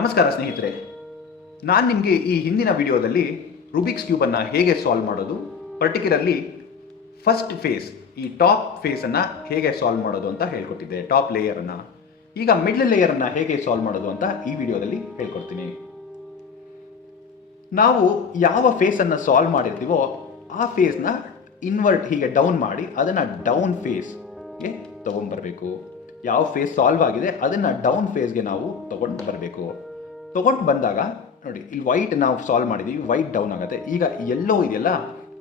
ನಮಸ್ಕಾರ ಸ್ನೇಹಿತರೆ, ನಾನು ನಿಮಗೆ ಈ ಹಿಂದಿನ ವಿಡಿಯೋದಲ್ಲಿ ರುಬಿಕ್ಸ್ ಕ್ಯೂಬನ್ನು ಹೇಗೆ ಸಾಲ್ವ್ ಮಾಡೋದು, ಪರ್ಟಿಕ್ಯುಲರ್ಲಿ ಫಸ್ಟ್ ಫೇಸ್ ಈ ಟಾಪ್ ಫೇಸನ್ನು ಹೇಗೆ ಸಾಲ್ವ್ ಮಾಡೋದು ಅಂತ ಹೇಳ್ಕೊಟ್ಟಿದ್ದೆ. ಟಾಪ್ ಲೇಯರನ್ನು. ಈಗ ಮಿಡ್ಲ್ ಲೇಯರನ್ನು ಹೇಗೆ ಸಾಲ್ವ್ ಮಾಡೋದು ಅಂತ ಈ ವಿಡಿಯೋದಲ್ಲಿ ಹೇಳ್ಕೊಡ್ತೀನಿ. ನಾವು ಯಾವ ಫೇಸನ್ನು ಸಾಲ್ವ್ ಮಾಡಿರ್ತೀವೋ ಆ ಫೇಸ್ನ ಇನ್ವರ್ಟ್ ಹೀಗೆ ಡೌನ್ ಮಾಡಿ ಅದನ್ನು ಡೌನ್ ಫೇಸ್ಗೆ ತೊಗೊಂಡ್ಬರಬೇಕು. ಯಾವ ಫೇಸ್ ಸಾಲ್ವ್ ಆಗಿದೆ ಅದನ್ನು ಡೌನ್ ಫೇಸ್ಗೆ ನಾವು ತೊಗೊಂಡು ಬರಬೇಕು. ತೊಗೊಂಡು ಬಂದಾಗ ನೋಡಿ, ಇಲ್ಲಿ ವೈಟ್ ನಾವು ಸಾಲ್ವ್ ಮಾಡಿದ್ದೀವಿ, ವೈಟ್ ಡೌನ್ ಆಗುತ್ತೆ. ಈಗ ಎಲ್ಲೋ ಇದೆಯಲ್ಲ,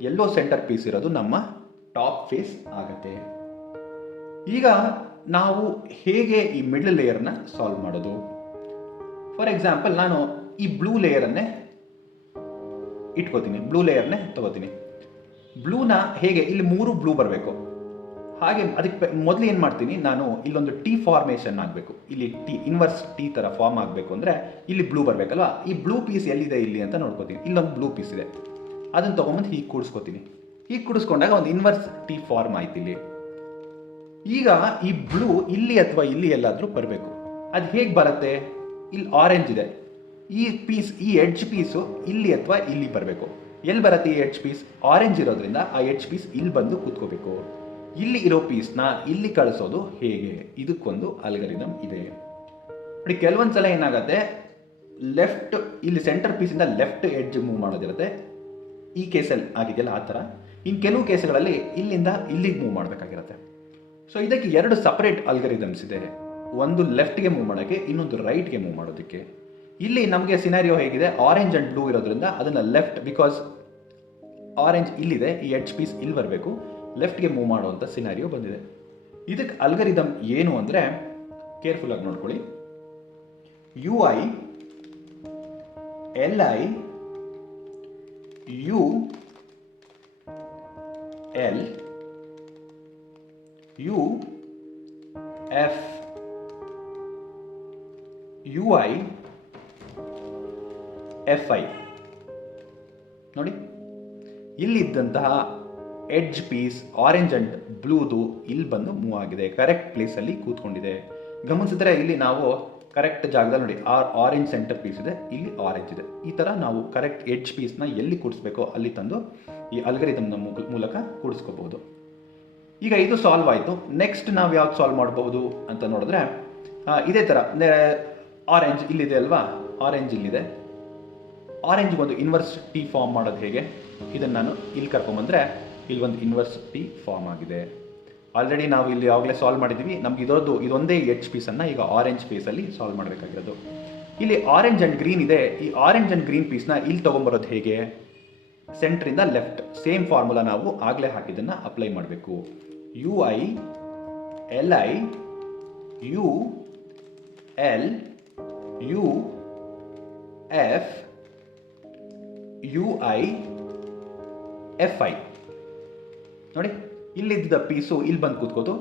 ಎಲ್ಲೋ ಸೆಂಟರ್ ಪೀಸ್ ಇರೋದು ನಮ್ಮ ಟಾಪ್ ಫೇಸ್ ಆಗುತ್ತೆ. ಈಗ ನಾವು ಹೇಗೆ ಈ ಮಿಡ್ಲ್ ಲೇಯರ್ನ ಸಾಲ್ವ್ ಮಾಡೋದು? ಫಾರ್ ಎಕ್ಸಾಂಪಲ್, ನಾನು ಈ ಬ್ಲೂ ಲೇಯರನ್ನೇ ಇಟ್ಕೋತೀನಿ, ಬ್ಲೂ ಲೇಯರ್ನೇ ತಗೋತೀನಿ. ಬ್ಲೂನ ಹೇಗೆ, ಇಲ್ಲಿ 3 ಬ್ಲೂ ಬರಬೇಕು. ಹಾಗೆ ಅದಕ್ಕೆ ಮೊದಲು ಏನು ಮಾಡ್ತೀನಿ, ನಾನು ಇಲ್ಲೊಂದು ಟಿ ಫಾರ್ಮೇಷನ್ ಆಗಬೇಕು. ಇಲ್ಲಿ ಟಿ ಇನ್ವರ್ಸ್ ಟಿ ಥರ ಫಾರ್ಮ್ ಆಗಬೇಕು ಅಂದರೆ ಇಲ್ಲಿ ಬ್ಲೂ ಬರಬೇಕಲ್ವ. ಈ ಬ್ಲೂ ಪೀಸ್ ಎಲ್ಲಿದೆ ಇಲ್ಲಿ ಅಂತ ನೋಡ್ಕೋತೀನಿ. ಇಲ್ಲೊಂದು ಬ್ಲೂ ಪೀಸ್ ಇದೆ, ಅದನ್ನು ತೊಗೊಂಬಂದು ಹೀಗೆ ಕೂಡಿಸ್ಕೋತೀನಿ. ಹೀಗೆ ಕೂಡಿಸ್ಕೊಂಡಾಗ ಒಂದು ಇನ್ವರ್ಸ್ ಟಿ ಫಾರ್ಮ್ ಆಯ್ತು ಇಲ್ಲಿ. ಈಗ ಈ ಬ್ಲೂ ಇಲ್ಲಿ ಅಥವಾ ಇಲ್ಲಿ ಎಲ್ಲಾದರೂ ಬರಬೇಕು. ಅದು ಹೇಗೆ ಬರುತ್ತೆ? ಇಲ್ಲಿ ಆರೆಂಜ್ ಇದೆ, ಈ ಪೀಸ್, ಈ ಎಡ್ಜ್ ಪೀಸು ಇಲ್ಲಿ ಅಥವಾ ಇಲ್ಲಿ ಬರಬೇಕು. ಎಲ್ಲಿ ಬರುತ್ತೆ ಈ ಎಡ್ಜ್ ಪೀಸ್? ಆರೆಂಜ್ ಇರೋದ್ರಿಂದ ಆ ಎಡ್ಜ್ ಪೀಸ್ ಇಲ್ಲಿ ಬಂದು ಕೂತ್ಕೋಬೇಕು. ಇಲ್ಲಿ ಇರೋ ಪೀಸ್ನ ಇಲ್ಲಿ ಕಳಿಸೋದು ಹೇಗೆ? ಇದಕ್ಕೊಂದು ಅಲ್ಗರಿದಮ್ ಇದೆ ನೋಡಿ. ಕೆಲವೊಂದು ಸಲ ಏನಾಗುತ್ತೆ, ಲೆಫ್ಟ್ ಇಲ್ಲಿ ಸೆಂಟರ್ ಪೀಸಿಂದ ಲೆಫ್ಟ್ ಎಡ್ಜ್ ಮೂವ್ ಮಾಡೋದಿರುತ್ತೆ. ಈ ಕೇಸಲ್ಲಿ ಆಗಿದೆಯಲ್ಲ ಆ ಥರ. ಇನ್ನು ಕೆಲವು ಕೇಸ್ಗಳಲ್ಲಿ ಇಲ್ಲಿಂದ ಇಲ್ಲಿಗೆ ಮೂವ್ ಮಾಡಬೇಕಾಗಿರುತ್ತೆ. ಸೊ ಇದಕ್ಕೆ 2 ಸಪರೇಟ್ ಅಲ್ಗರಿದಮ್ಸ್ ಇದೆ. ಒಂದು ಲೆಫ್ಟ್ಗೆ ಮೂವ್ ಮಾಡೋಕ್ಕೆ, ಇನ್ನೊಂದು ರೈಟ್ಗೆ ಮೂವ್ ಮಾಡೋದಕ್ಕೆ. ಇಲ್ಲಿ ನಮಗೆ ಸಿನಾರಿಯೋ ಹೇಗಿದೆ, ಆರೆಂಜ್ ಆ್ಯಂಡ್ ಬ್ಲೂ ಇರೋದ್ರಿಂದ ಅದನ್ನು ಲೆಫ್ಟ್, ಬಿಕಾಸ್ ಆರೆಂಜ್ ಇಲ್ಲಿದೆ, ಈ ಎಡ್ಜ್ ಪೀಸ್ ಇಲ್ಲಿ ಬರಬೇಕು, ಲೆಫ್ಟ್ಗೆ ಮೂವ್ ಮಾಡುವಂಥ ಸಿನಾರಿಯೋ ಬಂದಿದೆ. ಇದಕ್ಕೆ ಅಲ್ಗರಿದಮ್ ಏನು ಅಂದರೆ, ಕೇರ್ಫುಲ್ ಆಗಿ ನೋಡ್ಕೊಳ್ಳಿ. UI LI UL UF UI FI ನೋಡಿ. ಇಲ್ಲಿದ್ದಂತಹ ಎಡ್ಜ್ ಪೀಸ್ ಆರೆಂಜ್ ಅಂಡ್ ಬ್ಲೂದು ಇಲ್ಲಿ ಬಂದು ಮೂವ್ ಆಗಿದೆ, ಕರೆಕ್ಟ್ ಪ್ಲೇಸಲ್ಲಿ ಕೂತ್ಕೊಂಡಿದೆ. ಗಮನಿಸಿದ್ರೆ ಇಲ್ಲಿ ನಾವು ಕರೆಕ್ಟ್ ಜಾಗದಲ್ಲಿ ನೋಡಿ, ಆರೆಂಜ್ ಸೆಂಟರ್ ಪೀಸ್ ಇದೆ, ಇಲ್ಲಿ ಆರೆಂಜ್ ಇದೆ. ಈ ಥರ ನಾವು ಕರೆಕ್ಟ್ ಎಡ್ಜ್ ಪೀಸ್ನ ಎಲ್ಲಿ ಕೂಡಿಸ್ಬೇಕೋ ಅಲ್ಲಿ ತಂದು ಈ ಅಲ್ಗರಿದಮ್ನ ಮೂಲಕ ಕೂಡಿಸ್ಕೋಬಹುದು. ಈಗ ಇದು ಸಾಲ್ವ್ ಆಯಿತು. ನೆಕ್ಸ್ಟ್ ನಾವು ಯಾವ್ದು ಸಾಲ್ವ್ ಮಾಡಬಹುದು ಅಂತ ನೋಡಿದ್ರೆ, ಇದೇ ಥರ ಆರೆಂಜ್ ಇಲ್ಲಿದೆ ಅಲ್ವಾ, ಆರೆಂಜ್ ಇಲ್ಲಿದೆ. ಆರೆಂಜ್ಗೆ ಒಂದು ಇನ್ವರ್ಸ್ ಟಿ ಫಾರ್ಮ್ ಮಾಡೋದು ಹೇಗೆ? ಇದನ್ನು ನಾನು ಇಲ್ಲಿ ಕರ್ಕೊಂಬಂದರೆ ಇಲ್ಲಿ ಒಂದು ಇನ್ವರ್ಸ್ ಟಿ ಫಾರ್ಮ್ ಆಗಿದೆ. ಆಲ್ರೆಡಿ ನಾವು ಇಲ್ಲಿ ಆವಾಗಲೇ ಸಾಲ್ವ್ ಮಾಡಿದ್ದೀವಿ. ನಮ್ಗೆ ಇದೊಂದೇ ಎಡ್ಜ್ ಪೀಸನ್ನು ಈಗ ಆರೆಂಜ್ ಪೀಸಲ್ಲಿ ಸಾಲ್ವ್ ಮಾಡಬೇಕಾಗಿರೋದು. ಇಲ್ಲಿ ಆರೆಂಜ್ ಆ್ಯಂಡ್ ಗ್ರೀನ್ ಇದೆ. ಈ ಆರೆಂಜ್ ಆ್ಯಂಡ್ ಗ್ರೀನ್ ಪೀಸ್ನ ಇಲ್ಲಿ ತೊಗೊಂಬರೋದು ಹೇಗೆ? ಸೆಂಟ್ರಿಂದ ಲೆಫ್ಟ್, ಸೇಮ್ ಫಾರ್ಮುಲಾ ನಾವು ಆಗಲೇ ಹಾಕಿದ್ದನ್ನು ಅಪ್ಲೈ ಮಾಡಬೇಕು. UI LI UL UF UI FI ನೋಡಿ. ಇಲ್ಲಿದ್ದ ಪೀಸು ಇಲ್ಲಿ ಬಂದು ಕೂತ್ಕೋತು.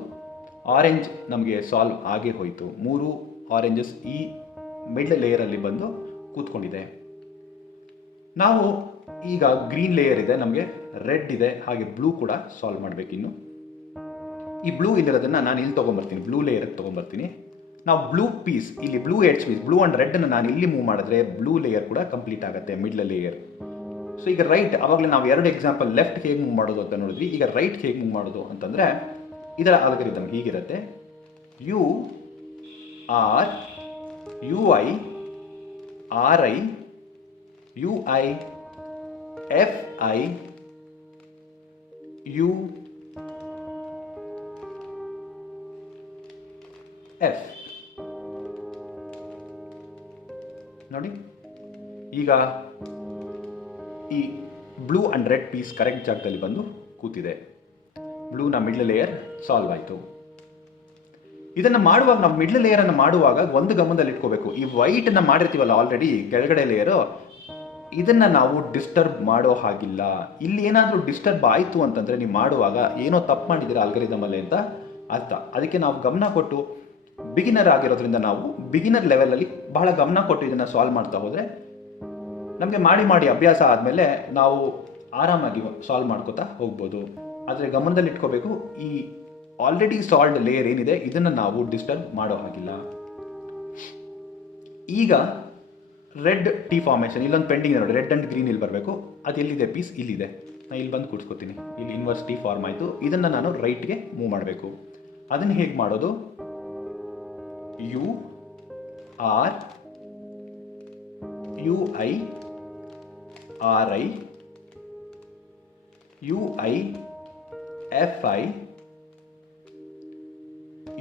ಆರೆಂಜ್ ನಮಗೆ ಸಾಲ್ವ್ ಆಗೇ ಹೋಯಿತು. 3 ಆರೆಂಜಸ್ ಈ ಮಿಡ್ಲ್ ಲೇಯರಲ್ಲಿ ಬಂದು ಕೂತ್ಕೊಂಡಿದೆ. ನಾವು ಈಗ ಗ್ರೀನ್ ಲೇಯರ್ ಇದೆ, ನಮಗೆ ರೆಡ್ ಇದೆ, ಹಾಗೆ ಬ್ಲೂ ಕೂಡ ಸಾಲ್ವ್ ಮಾಡಬೇಕಿನ್ನು. ಈ ಬ್ಲೂ ಇಲ್ಲಿರೋದನ್ನು ನಾನು ಇಲ್ಲಿ ತೊಗೊಂಬರ್ತೀನಿ, ಬ್ಲೂ ಲೇಯರ್ಗೆ ತೊಗೊಂಬರ್ತೀನಿ. ನಾವು ಬ್ಲೂ ಪೀಸ್, ಇಲ್ಲಿ blue edge piece, blue and ರೆಡ್ನ ನಾನು ಇಲ್ಲಿ ಮೂವ್ ಮಾಡಿದ್ರೆ ಬ್ಲೂ ಲೇಯರ್ ಕೂಡ ಕಂಪ್ಲೀಟ್ ಆಗುತ್ತೆ, ಮಿಡ್ಲ್ ಲೇಯರ್. ಸೊ ಈಗ ರೈಟ್, ಆವಾಗಲೇ ನಾವು 2 ಎಕ್ಸಾಂಪಲ್ ಲೆಫ್ಟ್ ಹೇಗೆ ಮೂವ್ ಮಾಡೋದು ಅಂತ ನೋಡಿದ್ವಿ. ಈಗ ರೈಟ್ ಹೇಗೆ ಮೂವ್ ಮಾಡೋದು ಅಂತಂದರೆ, ಇದರ ಅಲ್ಗರಿದಮ್ ಹೀಗಿರುತ್ತೆ. UR UI RI UI FI UF ನೋಡಿ. ಈಗ ಈ blue and red piece correct ಜಾಗದಲ್ಲಿ ಬಂದು ಕೂತಿದೆ. ಬ್ಲೂನ ಮಿಡ್ಲ್ ಲೇಯರ್ ಸಾಲ್ವ್ ಆಯಿತು. ಇದನ್ನು ಮಾಡುವಾಗ, ನಾವು ಮಿಡ್ಲ್ ಲೇಯರನ್ನು ಮಾಡುವಾಗ ಒಂದು ಗಮನದಲ್ಲಿ ಇಟ್ಕೋಬೇಕು, ಈ ವೈಟನ್ನು ಮಾಡಿರ್ತೀವಲ್ಲ ಆಲ್ರೆಡಿ ಕೆಳಗಡೆ ಲೇಯರು, ಇದನ್ನು ನಾವು ಡಿಸ್ಟರ್ಬ್ ಮಾಡೋ ಹಾಗಿಲ್ಲ. ಇಲ್ಲಿ ಏನಾದರೂ ಡಿಸ್ಟರ್ಬ್ ಆಯಿತು ಅಂತಂದರೆ ನೀವು ಮಾಡುವಾಗ ಏನೋ ತಪ್ಪು ಮಾಡಿದ್ದೀರಾ ಅಲ್ಗರಿದಮಲ್ಲಿ ಅಂತ ಅರ್ಥ. ಅದಕ್ಕೆ ನಾವು ಗಮನ ಕೊಟ್ಟು, ಬಿಗಿನರ್ ಆಗಿರೋದ್ರಿಂದ ನಾವು ಬಿಗಿನರ್ ಲೆವೆಲಲ್ಲಿ ಬಹಳ ಗಮನ ಕೊಟ್ಟು ಇದನ್ನು ಸಾಲ್ವ್ ಮಾಡ್ತಾ ಹೋದರೆ ನಮಗೆ ಮಾಡಿ ಅಭ್ಯಾಸ ಆದಮೇಲೆ ನಾವು ಆರಾಮಾಗಿ ಸಾಲ್ವ್ ಮಾಡ್ಕೋತಾ ಹೋಗ್ಬೋದು. ಆದರೆ ಗಮನದಲ್ಲಿ ಇಟ್ಕೋಬೇಕು, ಈ ಆಲ್ರೆಡಿ ಸಾಲ್ವ್ಡ್ ಲೇಯರ್ ಏನಿದೆ ಇದನ್ನು ನಾವು ಡಿಸ್ಟರ್ಬ್ ಮಾಡೋ ಹಾಗಿಲ್ಲ. ಈಗ ರೆಡ್ ಟಿ ಫಾರ್ಮೇಷನ್ ಇಲ್ಲೊಂದು ಪೆಂಡಿಂಗ್ ಇದೆ ನೋಡಿ, ರೆಡ್ ಆ್ಯಂಡ್ ಗ್ರೀನ್ ಇಲ್ಲಿ ಬರಬೇಕು. ಅದು ಎಲ್ಲಿದೆ ಪೀಸ್? ಇಲ್ಲಿದೆ. ನಾನು ಇಲ್ಲಿ ಬಂದು ಕೂಡ್ಸ್ಕೊತೀನಿ. ಇಲ್ಲಿ ಇನ್ವರ್ಸ್ ಟಿ ಫಾರ್ಮ್ ಆಯಿತು. ಇದನ್ನು ನಾನು ರೈಟ್ಗೆ ಮೂವ್ ಮಾಡಬೇಕು. ಅದನ್ನು ಹೇಗೆ ಮಾಡೋದು? U R U I R I U I F I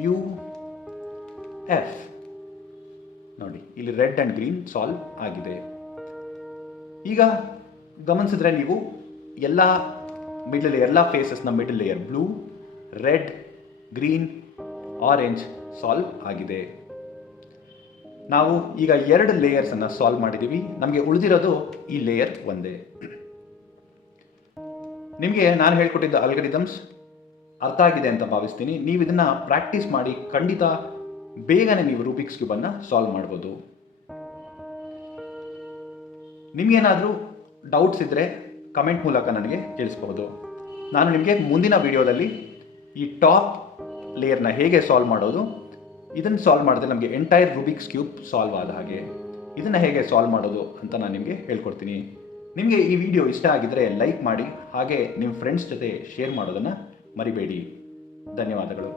U F. ನೋಡಿ ಇಲ್ಲಿ ರೆಡ್ ಆ್ಯಂಡ್ ಗ್ರೀನ್ ಸಾಲ್ವ್ ಆಗಿದೆ. ಈಗ ಗಮನಿಸಿದ್ರೆ ನೀವು ಎಲ್ಲ ಮಿಡಲ್ ಲೇಯರ್, ಎಲ್ಲ ಫೇಸಸ್ನ middle layer blue, red, green, orange solve ಆಗಿದೆ. ನಾವು ಈಗ 2 ಲೇಯರ್ಸನ್ನು ಸಾಲ್ವ್ ಮಾಡಿದ್ದೀವಿ. ನಮಗೆ ಉಳಿದಿರೋದು ಈ ಲೇಯರ್ ಒಂದೇ. ನಿಮಗೆ ನಾನು ಹೇಳ್ಕೊಟ್ಟಿದ್ದ ಅಲ್ಗರಿದಮ್ಸ್ ಅರ್ಥ ಆಗಿದೆ ಅಂತ ಭಾವಿಸ್ತೀನಿ. ನೀವು ಇದನ್ನು ಪ್ರಾಕ್ಟೀಸ್ ಮಾಡಿ ಖಂಡಿತ ಬೇಗನೆ ನೀವು ರೂಬಿಕ್ಸ್ ಕ್ಯೂಬನ್ನು ಸಾಲ್ವ್ ಮಾಡ್ಬೋದು. ನಿಮಗೇನಾದರೂ ಡೌಟ್ಸ್ ಇದ್ದರೆ ಕಮೆಂಟ್ ಮೂಲಕ ನನಗೆ ತಿಳಿಸ್ಬೋದು. ನಾನು ನಿಮಗೆ ಮುಂದಿನ ವಿಡಿಯೋದಲ್ಲಿ ಈ ಟಾಪ್ ಲೇಯರ್ನ ಹೇಗೆ ಸಾಲ್ವ್ ಮಾಡೋದು, ಇದನ್ನು ಸಾಲ್ವ್ ಮಾಡಿದ್ರೆ ನಮಗೆ ಎಂಟೈರ್ ರೂಬಿಕ್ಸ್ ಕ್ಯೂಬ್ ಸಾಲ್ವ್ ಆದ ಹಾಗೆ ಇದನ್ನು ಹೇಗೆ ಸಾಲ್ವ್ ಮಾಡೋದು ಅಂತ ನಾನು ನಿಮಗೆ ಹೇಳ್ಕೊಡ್ತೀನಿ. ನಿಮಗೆ ಈ ವಿಡಿಯೋ ಇಷ್ಟ ಆಗಿದ್ದರೆ ಲೈಕ್ ಮಾಡಿ, ಹಾಗೆ ನಿಮ್ಮ ಫ್ರೆಂಡ್ಸ್ ಜೊತೆ ಶೇರ್ ಮಾಡೋದನ್ನು ಮರಿಬೇಡಿ. ಧನ್ಯವಾದಗಳು.